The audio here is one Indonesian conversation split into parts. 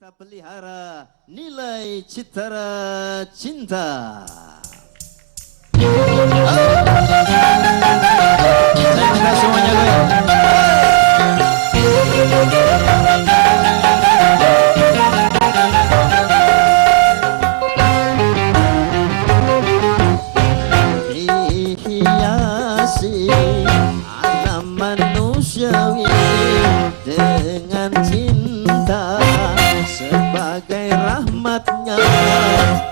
Kita pelihara nilai citra cinta. Saya semuanya dihiasi alam manusiawi dengan cinta sebagai rahmatnya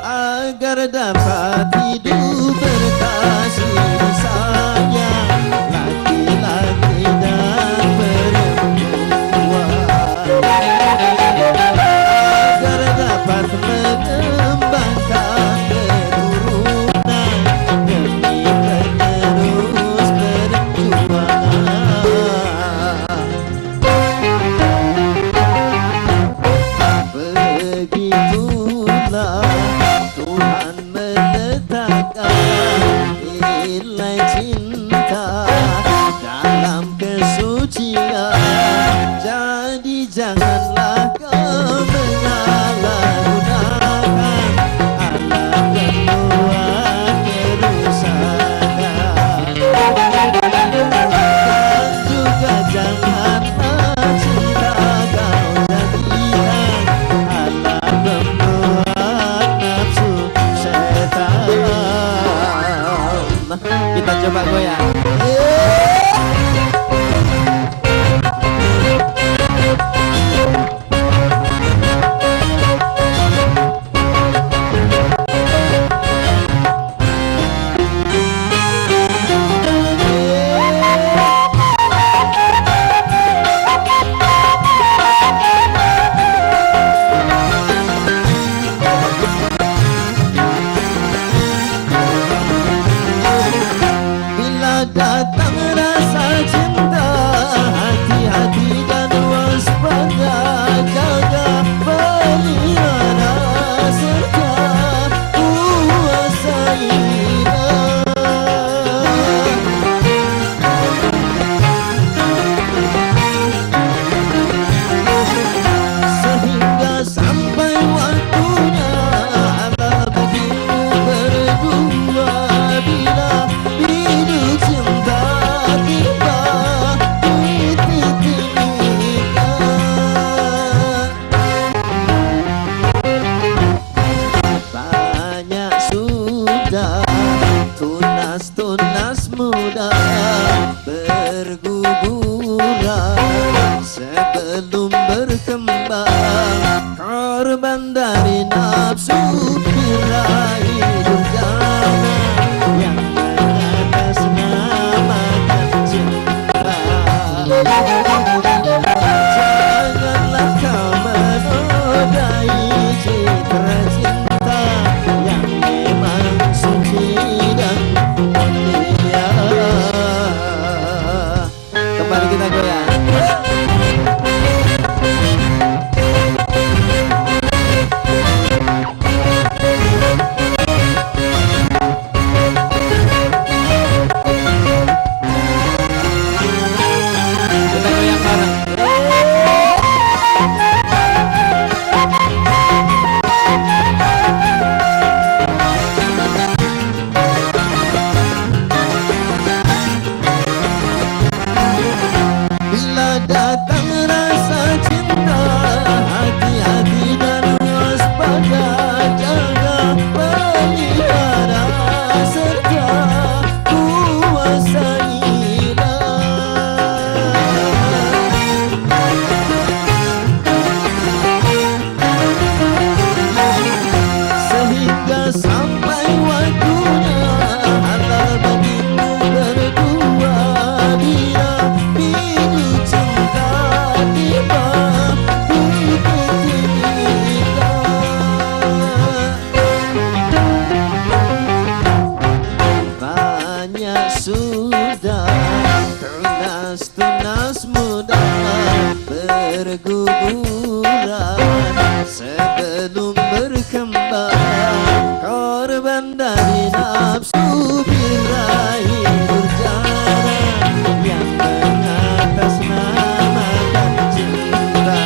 agar dapat hidup berkasih sayang laki-laki dan perempuan agar dapat mengembangkan keturunan demi penerus perjuangan. Begitulah Tuhan meletakkan nilai cinta dalam kesucian. Jadi janganlah kau menyalahgunakan alam dan buat kerusakan. Dan juga janganlah cinta kau jadikan alat membuat nafsu setan. Kita coba goyang. Bila datang rasa cinta, hati-hati dan waspada, jaga pelihara serta kuasailah. Sehingga sampai waktunya Allah bagimu berdua. Bila hidup cinta tiba di titik nikah, banyak sudah tunas-tunas muda berguguran sebelum berkembang, korban dari nafsu birahi durjana yang mengatasnamakan cinta. Janganlah kau menodai citra cinta yang memang suci dan mulia. Kembali kita goyang. Kita goyang bareng. Bila datang rasa cinta, hati-hati dan waspada, jaga pelihara serta kuasailah. Sehingga sampai waktunya halal bagimu berdua. Bila hidup cinta tiba di titik nikah, banyak sudah tunas-tunas muda berguguran sebelum berkembang, korban dari nafsu birahi durjana yang mengatasnamakan cinta.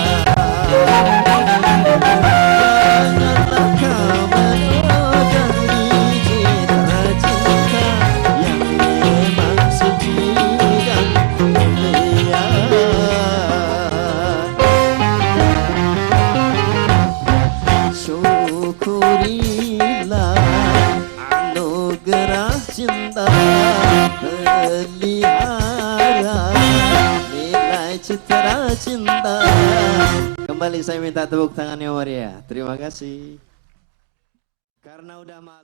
secara cinta. Kembali saya minta tepuk tangan yang meriah. Terima kasih. Karena udah malam.